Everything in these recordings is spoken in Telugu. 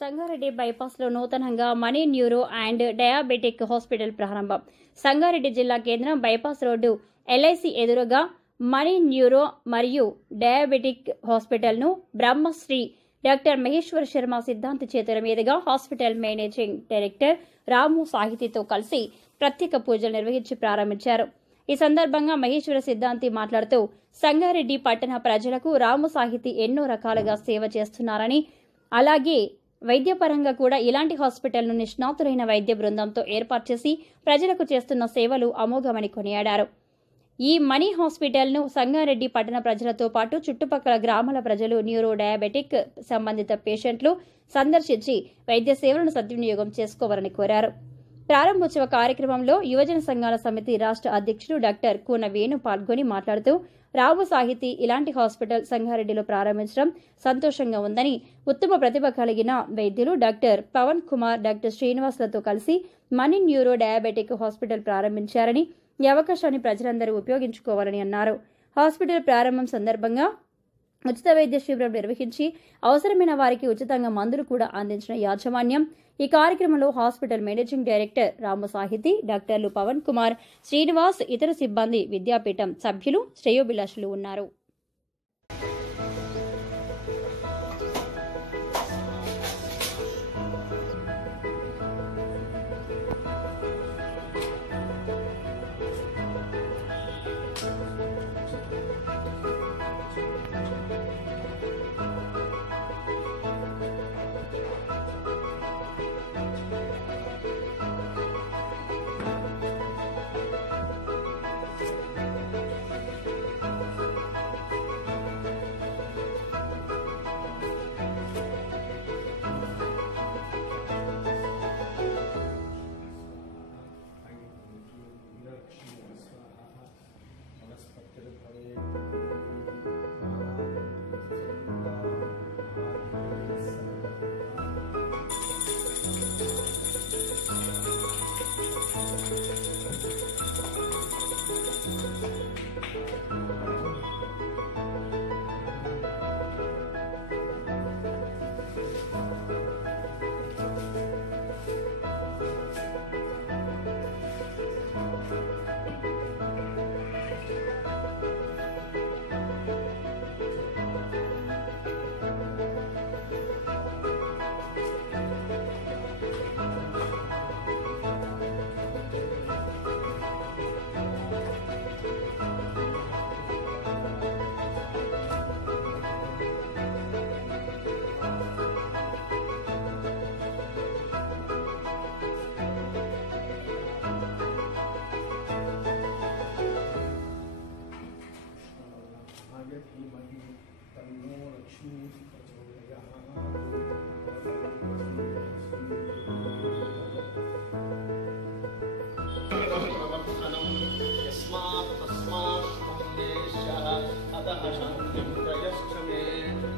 సంగారెడ్డి బైపాస్ లో నూతనంగా money neuro and diabetic hospital ప్రారంభం. సంగారెడ్డి జిల్లా కేంద్రం బైపాస్ రోడ్డు ఎల్ఐసి ఎదురుగా మనీ న్యూరో మరియు డయాబెటిక్ హాస్పిటల్ ను బ్రహ్మశ్రీ డాక్టర్ మహేశ్వర శర్మ సిద్ధాంతి చేతుల మీదుగా హాస్పిటల్ మేనేజింగ్ డైరెక్టర్ రాము సాహితితో కలిసి ప్రత్యేక పూజలు నిర్వహించి ప్రారంభించారు. ఈ సందర్భంగా మహేశ్వర సిద్ధాంతి మాట్లాడుతూ సంగారెడ్డి పట్టణ ప్రజలకు రాము సాహితి ఎన్నో రకాలుగా సేవ చేస్తున్నారని, అలాగే వైద్యపరంగా కూడా ఇలాంటి హాస్పిటల్ను నిష్ణాతులైన వైద్య బృందంతో ఏర్పాటు చేసి ప్రజలకు చేస్తున్న సేవలు అమోఘమని కొనియాడారు. ఈ మనీ హాస్పిటల్ను సంగారెడ్డి పట్టణ ప్రజలతో పాటు చుట్టుపక్కల గ్రామాల ప్రజలు న్యూరో డయాబెటిక్ సంబంధిత పేషెంట్లు సందర్శించి వైద్య సేవలను సద్వినియోగం చేసుకోవాలని కోరారు. ప్రారంభోత్సవ కార్యక్రమంలో యువజన సంఘాల సమితి రాష్ట్ర అధ్యక్షుడు డాక్టర్ కూన వేణు పాల్గొని మాట్లాడుతూ రాము సాహితి ఇలాంటి హాస్పిటల్ సంగారెడ్డిలో ప్రారంభించడం సంతోషంగా ఉందని, ఉత్తమ ప్రతిభ కలిగిన వైద్యులు డాక్టర్ పవన్ కుమార్, డాక్టర్ శ్రీనివాస్లతో కలిసి మనీ న్యూరో డయాబెటిక్ హాస్పిటల్ ప్రారంభించారని, ఈ అవకాశాన్ని ప్రజలందరూ ఉపయోగించుకోవాలని అన్నారు. హాస్పిటల్ ప్రారంభం సందర్భంగా ఉచిత వైద్య శిబిరం నిర్వహించి అవసరమైన వారికి ఉచితంగా మందులు కూడా అందించిన యాజమాన్యం. ఈ కార్యక్రమంలో హాస్పిటల్ మేనేజింగ్ డైరెక్టర్ రాము సాహితి, డాక్టర్లు పవన్ కుమార్, శ్రీనివాస్, ఇతర సిబ్బంది, విద్యాపీఠం సభ్యులు, శ్రేయోభిలాషులు ఉన్నారు.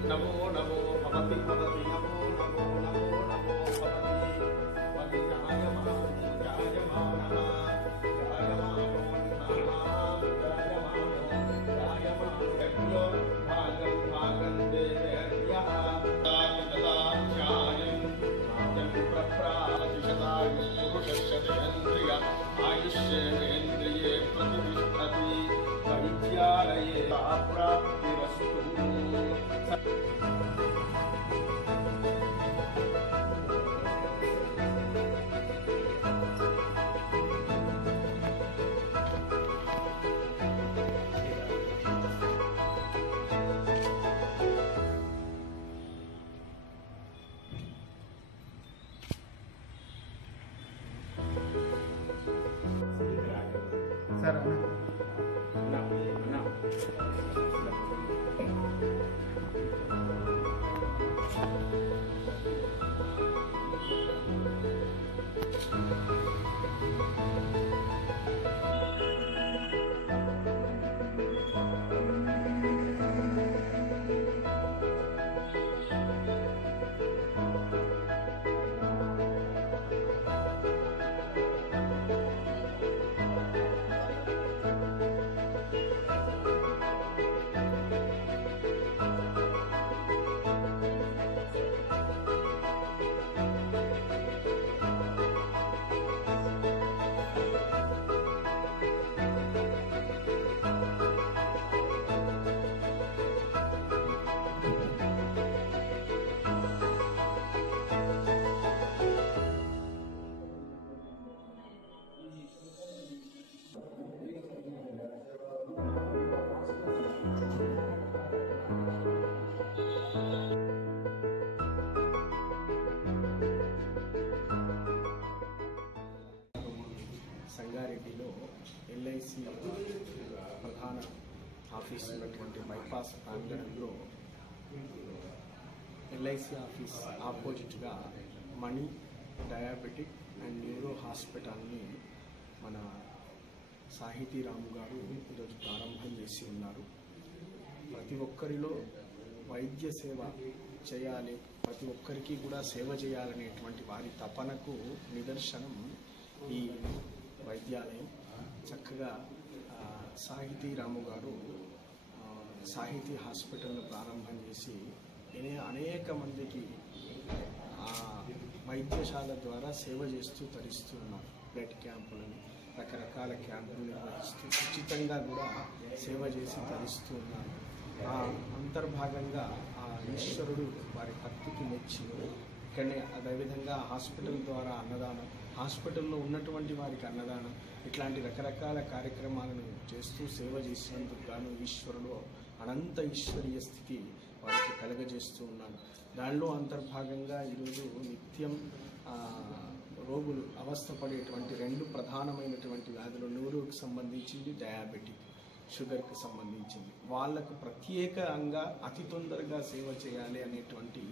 नमो नमो भवति भवति नमो नमो नमो नमो भवति जायमानो भागं भागं देव्यः ताकतलाध्यायं भागं प्रप्रातिशतायु पुरुषस्य देहेन्द्रिय आयुष्येन्द्रिये प्रतिष्ठति वैद्यालये प्राप्तिरस्तु। ఆఫీస్ ఉన్నటువంటి బైపాస్ ప్రాంగణంలో ఎల్ఐసి ఆఫీస్ ఆపోజిట్గా మణి డయాబెటిక్ అండ్ న్యూరో హాస్పిటల్ని మన సాహితీ రాము గారు ఈరోజు ప్రారంభం చేసి ఉన్నారు. ప్రతి ఒక్కరిలో వైద్య సేవ చేయాలి, ప్రతి ఒక్కరికి కూడా సేవ చేయాలనేటువంటి వారి తపనకు నిదర్శనం ఈ వైద్యాలయం. చక్కగా సాహితీ రాము గారు సాహితీ హాస్పిటల్ను ప్రారంభం చేసి అనేక మందికి వైద్యశాల ద్వారా సేవ చేస్తూ తరిస్తూ ఉన్నారు. బ్లడ్ క్యాంపులని, రకరకాల క్యాంపులు నిర్వహిస్తూ ఉచితంగా కూడా సేవ చేసి తరిస్తూ ఉన్నారు. ఆ అంతర్భాగంగా ఆ ఈశ్వరుడు వారి భక్తికి మెచ్చి ఇక్కడనే అదేవిధంగా హాస్పిటల్ ద్వారా అన్నదానం, హాస్పిటల్లో ఉన్నటువంటి వారికి అన్నదానం, ఇట్లాంటి రకరకాల కార్యక్రమాలను చేస్తూ సేవ చేసినందుకు గాను ఈశ్వరుడు అనంత ఈశ్వరీయ స్థితి వారికి కలగజేస్తూ ఉన్నాడు. దానిలో అంతర్భాగంగా ఈరోజు నిత్యం రోగులు అవస్థపడేటువంటి రెండు ప్రధానమైనటువంటి వ్యాధులు, న్యూరోకి సంబంధించింది, డయాబెటిక్ షుగర్కి సంబంధించింది. వాళ్లకు ప్రత్యేకంగా అతి తొందరగా సేవ చేయాలి అనేటువంటి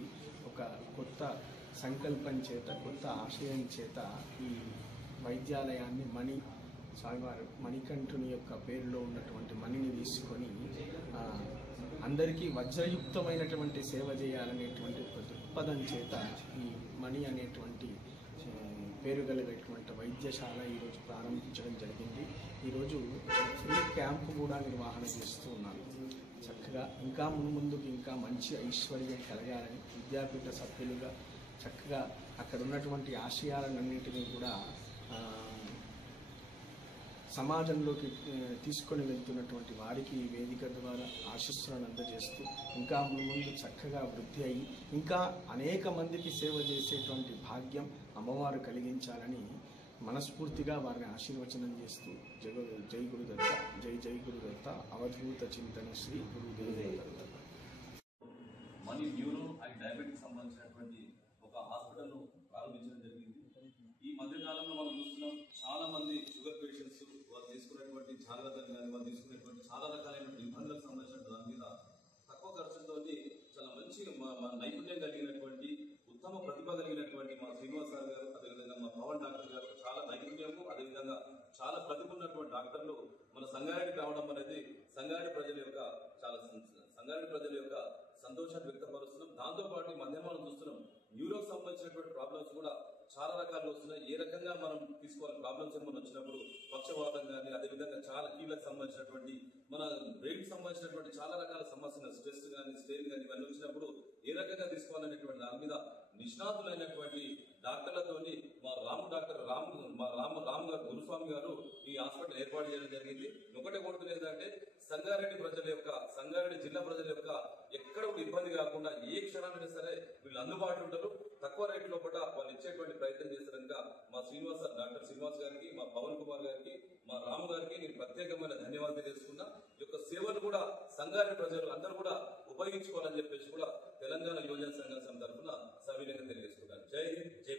ఒక కొత్త సంకల్పం చేత, కొత్త ఆశయం చేత ఈ వైద్యాలయాన్ని స్వామివారు మణికంఠుని యొక్క పేరులో ఉన్నటువంటి మణిని తీసుకొని అందరికీ వజ్రయుక్తమైనటువంటి సేవ చేయాలనేటువంటి ఒక దృక్పథం చేత ఈ మణి అనేటువంటి పేరు కలిగినటువంటి వైద్యశాల ఈరోజు ప్రారంభించడం జరిగింది. ఈరోజు ఫ్రీ క్యాంపు కూడా నిర్వహణ చేస్తూ ఉన్నారు. చక్కగా ఇంకా ముందుకు ఇంకా మంచి ఐశ్వర్యం కలగాలని విద్యాపీఠ సభ్యులుగా చక్కగా అక్కడ ఉన్నటువంటి ఆశయాలన్నింటినీ కూడా సమాజంలోకి తీసుకొని వెళ్తున్నటువంటి వారికి ఈ వేదిక ద్వారా ఆశీస్సులను అందజేస్తూ ఇంకా ముందు చక్కగా వృద్ధి అయ్యి ఇంకా అనేక మందికి సేవ చేసేటువంటి భాగ్యం అమ్మవారు కలిగించాలని మనస్ఫూర్తిగా వారిని ఆశీర్వచనం చేస్తూ జై గురుదత్త, జై గురుదత్త, అవధూత చింతన శ్రీ గురుదేవ. మణి న్యూరో అండ్ డయాబెటిక్ సంబంధించినటువంటి ఒక హాస్పిటల్ను ప్రారంభించడం జరిగింది. ఈ మధ్య కాలంలో మనం చూస్తున్నాం, చాలా మంది షుగర్ పేషెంట్స్ వాళ్ళు తీసుకునేటువంటి జాగ్రత్తలు కానీ, వాళ్ళు తీసుకునేటువంటి చాలా రకాలైన ఇబ్బందులకు సంబంధించిన దాని మీద తక్కువ ఖర్చుతో చాలా మంచి నైపుణ్యం కలిగినటువంటి, ఉత్తమ ప్రతిభ కలిగినటువంటి మా శ్రీనివాస్ సార్ గారు, అదేవిధంగా మా పవన్ డాక్టర్ గారు చాలా నైపుణ్యము, అదేవిధంగా చాలా ప్రతిభ ఉన్నటువంటి డాక్టర్లు మన సంగారెడ్డికి రావడం అనేది సంగారెడ్డి ప్రజల యొక్క సంతోషాన్ని వ్యక్తపరుస్తున్నాం. దాంతోపాటు ఈ మధ్య మనం చూస్తున్నాం, న్యూరోకి సంబంధించినటువంటి ప్రాబ్లమ్స్ కూడా చాలా రకాలు వస్తున్నాయి. ఏ రకంగా మనం తీసుకోవాలి ప్రాబ్లమ్స్ ఏమైనా వచ్చినప్పుడు, పక్షవాతం కానీ, అదేవిధంగా చాలా కీళ్ళకు సంబంధించినటువంటి మన బ్రెయిన్ సంబంధించినటువంటి చాలా రకాల సమస్యలు, స్ట్రెస్ కానీ, స్ట్రెయిన్ కానీ ఇవన్నీ వచ్చినప్పుడు ఏ రకంగా తీసుకోవాలనేటువంటి దాని మీద నిష్ణాతులైనటువంటి డాక్టర్లతోని మా రాము గారు, గురుస్వామి గారు ఈ హాస్పిటల్ ఏర్పాటు చేయడం జరిగింది. ఒకటే కోరుతున్నది ఏంటంటే సంగారెడ్డి జిల్లా ప్రజల యొక్క ఎక్కడ ఇబ్బంది కాకుండా ఏ క్షణాన్ని సరే వీళ్ళు అందుబాటులో ఉంటారు. తక్కువ రేట్లో కూడా వాళ్ళు ఇచ్చేటువంటి ప్రయత్నం చేస్తారనగా మా డాక్టర్ శ్రీనివాస్ గారికి, మా పవన్ కుమార్ గారికి, మా రాము గారికి నేను ప్రత్యేకమైన ధన్యవాదాలు తెలియజేసుకున్నా. ఈ యొక్క సేవలు కూడా సంగారెడ్డి ప్రజలు అందరూ కూడా ఉపయోగించుకోవాలని చెప్పేసి కూడా తెలంగాణ యువజన సంఘం తరఫున సవినయంగా తెలియజేసుకుంటాను. జై హింద్, జై